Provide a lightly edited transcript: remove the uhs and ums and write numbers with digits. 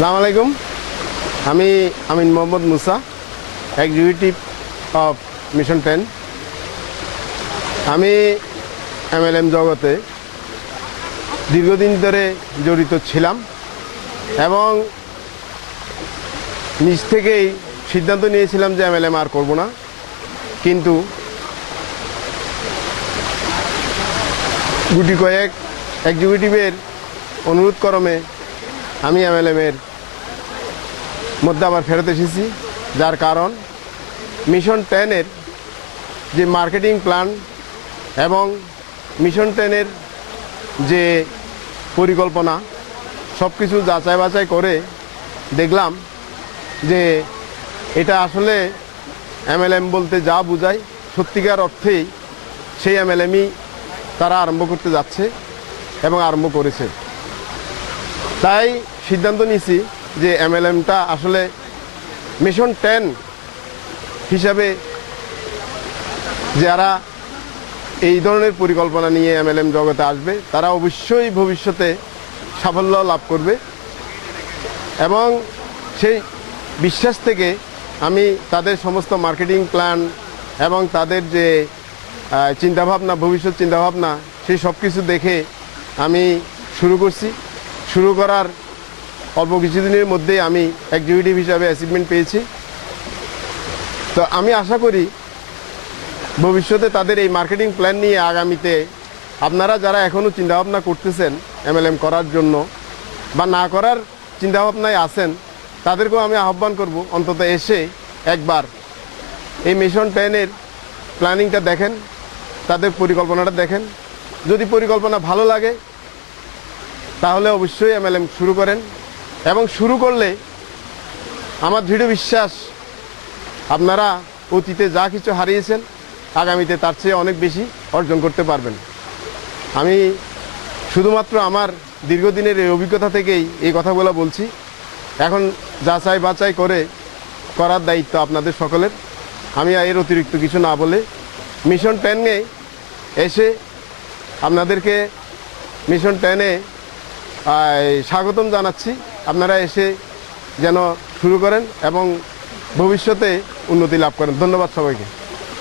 আসসালামু আলাইকুম। আমি আমিন Mohammad Musa, executive of mission 10। আমি এমএলএম জগতে দীর্ঘদিন ধরে জড়িত ছিলাম এবং নিজ থেকেই সিদ্ধান্ত নিয়েছিলাম যে এমএলএম আর করব না। কিন্তু গুটি কয়েক এক্সিকিউটিভের অনুরোধ ক্রমে আমি এমএলএমের মধ্যে আবার ফেরত এসেছি, যার কারণ মিশন 10-এর যে মার্কেটিং প্ল্যান এবং মিশন 10-এর যে পরিকল্পনা সব কিছু যাচাই বাছাই করে দেখলাম যে এটা আসলে এমএলএম বলতে যা বোঝায় সত্যিকার অর্থেই সেই এমএলএমই তারা আরম্ভ করতে যাচ্ছে এবং আরম্ভ করেছে। তাই সিদ্ধান্ত নিয়েছি যে এমএলএমটা আসলে মিশন 10 হিসাবে যারা এই ধরনের পরিকল্পনা নিয়ে এমএলএম জগতে আসবে তারা অবশ্যই ভবিষ্যতে সাফল্য লাভ করবে এবং সেই বিশ্বাস থেকে আমি তাদের সমস্ত মার্কেটিং প্ল্যান এবং তাদের যে চিন্তাভাবনা, ভবিষ্যৎ চিন্তাভাবনা, সেই সব কিছু দেখে আমি শুরু করছি। শুরু করার অল্প কিছুদিনের মধ্যেই আমি এক্সিকিউটিভ হিসাবে অ্যাচিভমেন্ট পেয়েছি। তো আমি আশা করি ভবিষ্যতে তাদের এই মার্কেটিং প্ল্যান নিয়ে আগামীতে আপনারা যারা এখনও চিন্তাভাবনা করতেছেন এমএলএম করার জন্য বা না করার চিন্তাভাবনায় আছেন, তাদেরকেও আমি আহ্বান করব অন্তত এসে একবার এই মিশন 10-এর প্ল্যানিংটা দেখেন, তাদের পরিকল্পনাটা দেখেন। যদি পরিকল্পনা ভালো লাগে তাহলে অবশ্যই এমএলএম শুরু করেন এবং শুরু করলে আমার দৃঢ় বিশ্বাস আপনারা অতীতে যা কিছু হারিয়েছেন আগামীতে তার চেয়ে অনেক বেশি অর্জন করতে পারবেন। আমি শুধুমাত্র আমার দীর্ঘদিনের এই অভিজ্ঞতা থেকেই এই কথাগুলো বলছি। এখন যাচাই বাছাই করে করার দায়িত্ব আপনাদের সকলের। আমি এর অতিরিক্ত কিছু না বলে মিশন 10-এ এসে আপনাদেরকে মিশন 10-এ স্বাগতম জানাচ্ছি। আপনারা এসে যেন শুরু করেন এবং ভবিষ্যতে উন্নতি লাভ করেন। ধন্যবাদ সবাইকে।